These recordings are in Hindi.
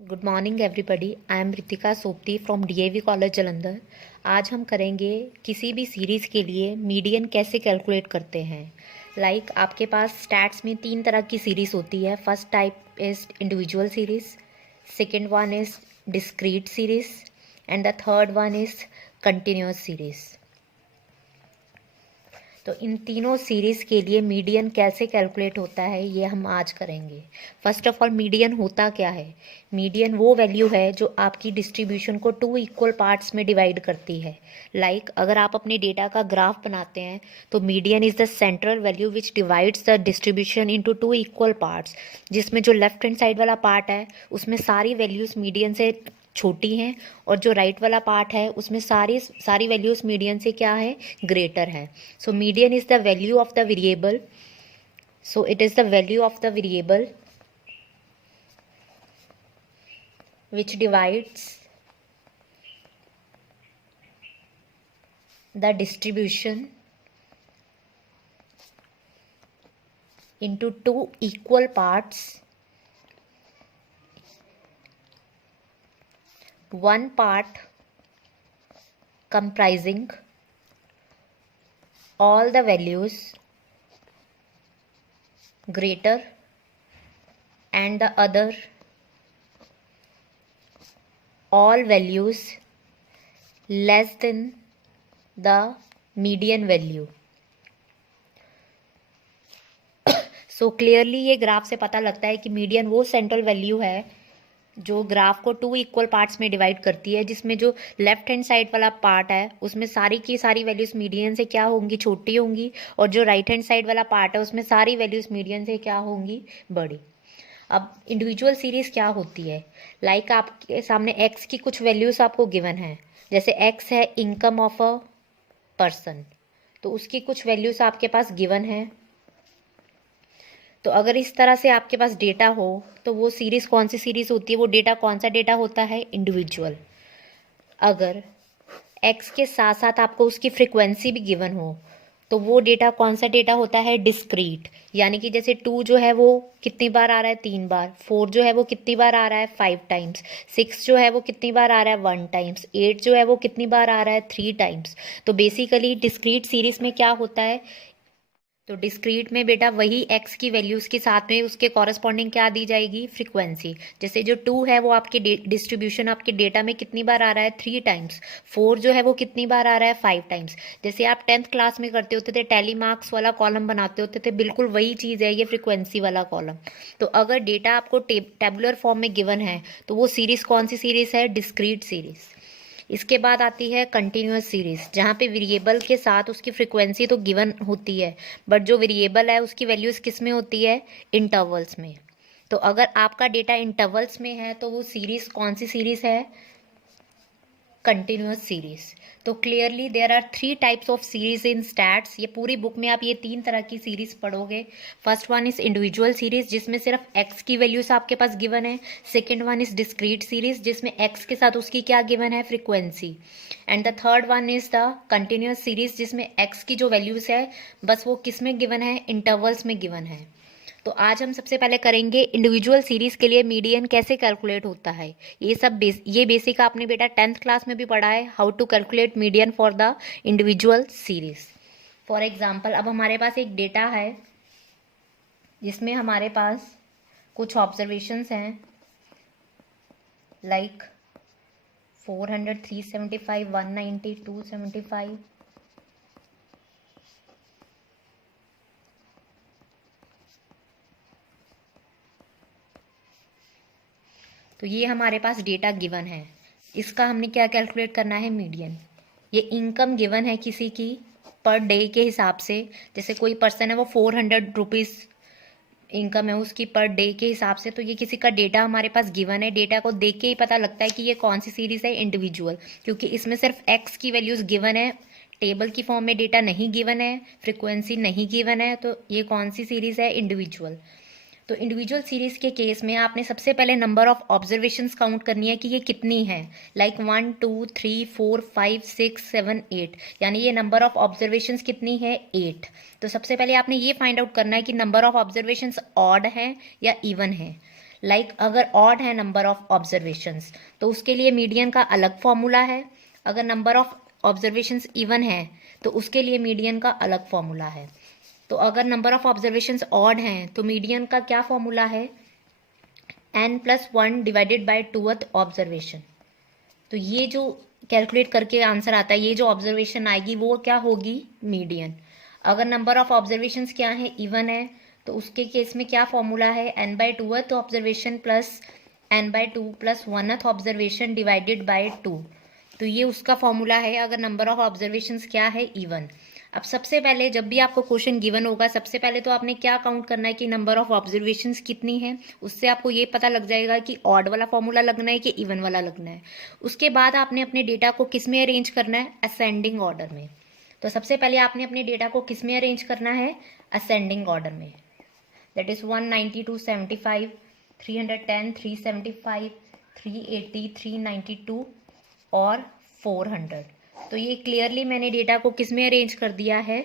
Good morning everybody. I am Ritika सोपती from DAV college Jalandhar. आज हम करेंगे किसी भी सीरीज़ के लिए मीडियन कैसे कैलकुलेट करते हैं। आपके पास स्टैट्स में तीन तरह की सीरीज़ होती है। First type is individual series, second one is discrete series and the third one is continuous series. तो इन तीनों सीरीज़ के लिए मीडियन कैसे कैलकुलेट होता है ये हम आज करेंगे। फर्स्ट ऑफ ऑल, मीडियन होता क्या है? मीडियन वो वैल्यू है जो आपकी डिस्ट्रीब्यूशन को टू इक्वल पार्ट्स में डिवाइड करती है। अगर आप अपने डेटा का ग्राफ बनाते हैं तो median is the central value which divides the distribution into two equal parts, जिसमें जो लेफ्ट हैंड साइड वाला पार्ट है उसमें सारी वैल्यूज़ मीडियन से छोटी हैं और जो राइट वाला पार्ट है उसमें सारी वैल्यूज़ मीडियन से क्या है, ग्रेटर है। So median is the value of the variable. So it is the value of the variable which divides the distribution into two equal parts. One part comprising all the values greater and the other all values less than the median value. So clearly ये ग्राफ से पता लगता है कि मीडियन वो सेंट्रल वैल्यू है जो ग्राफ को टू इक्वल पार्ट्स में डिवाइड करती है, जिसमें जो लेफ्ट हैंड साइड वाला पार्ट है उसमें सारी की सारी वैल्यूज मीडियन से क्या होंगी, छोटी होंगी, और जो राइट हैंड साइड वाला पार्ट है उसमें सारी वैल्यूज मीडियन से क्या होंगी, बड़ी। अब इंडिविजुअल सीरीज क्या होती है? आपके सामने एक्स की कुछ वैल्यूज आपको गिवन है। जैसे एक्स है इनकम ऑफ अ पर्सन, तो उसकी कुछ वैल्यूज आपके पास गिवन है। तो अगर इस तरह से आपके पास डेटा हो तो वो सीरीज़ कौन सी सीरीज़ होती है, वो डेटा कौन सा डेटा होता है, इंडिविजुअल। अगर एक्स के साथ साथ आपको उसकी फ्रिक्वेंसी भी गिवन हो तो वो डेटा कौन सा डेटा होता है, डिस्क्रीट। यानी कि जैसे 2 जो है वो कितनी बार आ रहा है, 3 बार। 4 जो है वो कितनी बार आ रहा है, 5 टाइम्स। 6 जो है वो कितनी बार आ रहा है, 1 टाइम्स। 8 जो है वो कितनी बार आ रहा है, 3 टाइम्स। तो बेसिकली डिस्क्रीट सीरीज़ में क्या होता है, तो डिस्क्रीट में बेटा वही एक्स की वैल्यूज के साथ में उसके कॉरस्पॉन्डिंग क्या दी जाएगी, फ्रीक्वेंसी। जैसे जो 2 है वो आपके डिस्ट्रीब्यूशन आपके डेटा में कितनी बार आ रहा है, 3 टाइम्स। 4 जो है वो कितनी बार आ रहा है, 5 टाइम्स। जैसे आप 10th क्लास में करते होते थे, टैली मार्क्स वाला कॉलम बनाते होते थे, बिल्कुल वही चीज़ है ये फ्रीक्वेंसी वाला कॉलम। तो अगर डेटा आपको टेबुलर फॉर्म में गिवन है तो वो सीरीज़ कौन सी सीरीज़ है, डिस्क्रीट सीरीज़। इसके बाद आती है कंटिन्यूस सीरीज़, जहाँ पे वेरिएबल के साथ उसकी फ्रिक्वेंसी तो गिवन होती है, बट जो वेरिएबल है उसकी वैल्यूज़ किस में होती है, इंटरवल्स में। तो अगर आपका डेटा इंटरवल्स में है तो वो सीरीज़ कौन सी सीरीज़ है, कंटिन्यूस सीरीज। तो clearly there are 3 types of series in stats. ये पूरी बुक में आप ये 3 तरह की सीरीज पढ़ोगे। First one is individual series, जिसमें सिर्फ एक्स की वैल्यूज आपके पास गिवन है। Second one is discrete series, जिसमें एक्स के साथ उसकी क्या गिवन है, frequency. And the third one is the continuous series, जिसमें एक्स की जो वैल्यूज है बस वो किस में गिवन है, इंटरवल्स में गिवन है। तो आज हम सबसे पहले करेंगे इंडिविजुअल सीरीज के लिए मीडियन कैसे कैलकुलेट होता है। ये बेसिक आपने बेटा 10th क्लास में भी पढ़ा है, how to calculate median for the individual series. For example, अब हमारे पास एक डेटा है जिसमें हमारे पास कुछ ऑब्जर्वेशंस हैं, लाइक 400, 375, 190, 275। तो ये हमारे पास डेटा गिवन है, इसका हमने क्या कैलकुलेट करना है, मीडियन। ये इनकम गिवन है किसी की पर डे के हिसाब से। जैसे कोई पर्सन है वो 400 रुपीज़ इनकम है उसकी पर डे के हिसाब से, तो ये किसी का डेटा हमारे पास गिवन है। डेटा को देख के ही पता लगता है कि ये कौन सी सीरीज़ है, इंडिविजुअल, क्योंकि इसमें सिर्फ एक्स की वैल्यूज़ गिवन है, टेबल की फॉर्म में डेटा नहीं गिवन है, फ्रिक्वेंसी नहीं गिवन है। तो ये कौन सी सीरीज़ है, इंडिविजुअल। तो इंडिविजुअल सीरीज के केस में आपने सबसे पहले नंबर ऑफ ऑब्जर्वेशंस काउंट करनी है कि ये कितनी है, लाइक 1 2 3 4 5 6 7 8, यानी ये नंबर ऑफ ऑब्जर्वेशंस कितनी है, 8। तो सबसे पहले आपने ये फाइंड आउट करना है कि नंबर ऑफ ऑब्जर्वेशंस ऑड है या इवन है। लाइक अगर ऑड है नंबर ऑफ ऑब्जर्वेशंस तो उसके लिए मीडियन का अलग फॉर्मूला है, अगर नंबर ऑफ ऑब्जर्वेशंस इवन है तो उसके लिए मीडियन का अलग फॉर्मूला है। तो अगर नंबर ऑफ ऑब्जर्वेशंस ऑड हैं तो मीडियन का क्या फॉर्मूला है, n+1 divided by 2th observation. तो ये जो कैलकुलेट करके आंसर आता है, ये जो ऑब्जर्वेशन आएगी वो क्या होगी, मीडियन। अगर नंबर ऑफ ऑब्जर्वेशंस क्या है, इवन है, तो उसके केस में क्या फॉर्मूला है, n/2th observation plus n/2 plus 1th observation divided by 2। तो ये उसका फॉर्मूला है अगर नंबर ऑफ ऑब्जर्वेशंस क्या है, इवन। अब सबसे पहले जब भी आपको क्वेश्चन गिवन होगा, सबसे पहले तो आपने क्या काउंट करना है कि नंबर ऑफ ऑब्जर्वेशंस कितनी है, उससे आपको ये पता लग जाएगा कि ऑड वाला फॉर्मूला लगना है कि इवन वाला लगना है। उसके बाद आपने अपने डेटा को किस में अरेंज करना है, असेंडिंग ऑर्डर में। तो सबसे पहले आपने अपने डेटा को किस में अरेंज करना है, असेंडिंग ऑर्डर में। दैट इज 190, 275, 310, 375, 380, 392 और 400। तो ये क्लियरली मैंने डेटा को किस में अरेंज कर दिया है,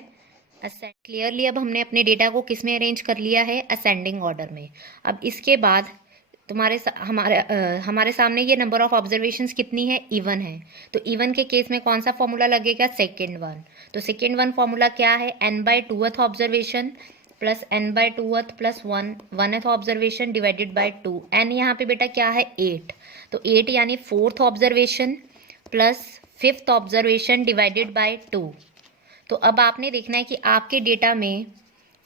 क्लियरली अब हमने अपने डेटा को किस में अरेंज कर लिया है, असेंडिंग ऑर्डर में। अब इसके बाद हमारे सामने ये नंबर ऑफ ऑब्जर्वेशंस कितनी है, इवन है। तो इवन के केस में कौन सा फॉर्मूला लगेगा, सेकेंड वन। तो सेकेंड वन फॉर्मूला क्या है, n/2th observation plus n/2th plus 1th observation divided by 2। n यहाँ पे बेटा क्या है, 8। तो 8 यानी 4th observation plus 5th observation divided by 2। तो अब आपने देखना है कि आपके डेटा में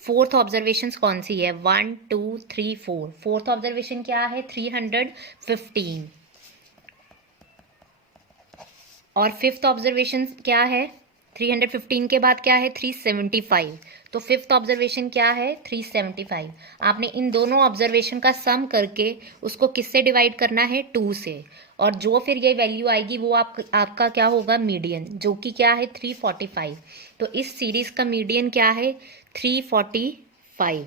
4th ऑब्जर्वेशन कौन सी है, 1 2 3 4। 4th ऑब्जर्वेशन क्या है, 315। और 5th ऑब्जर्वेशन क्या है, 315 के बाद क्या है, 375। तो 5th ऑब्जर्वेशन क्या है, 375। आपने इन दोनों ऑब्जर्वेशन का सम करके उसको किससे डिवाइड करना है, 2 से। और जो फिर ये वैल्यू आएगी वो आपका क्या होगा, मीडियन, जो कि क्या है, 345। तो इस सीरीज का मीडियन क्या है, 345।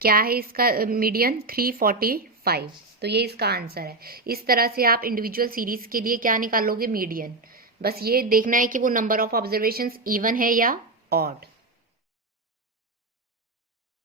क्या है इसका मीडियन, 345। तो ये इसका आंसर है। इस तरह से आप इंडिविजुअल सीरीज के लिए क्या निकालोगे, मीडियन। बस ये देखना है कि वो नंबर ऑफ ऑब्जर्वेशंस इवन है या ऑड।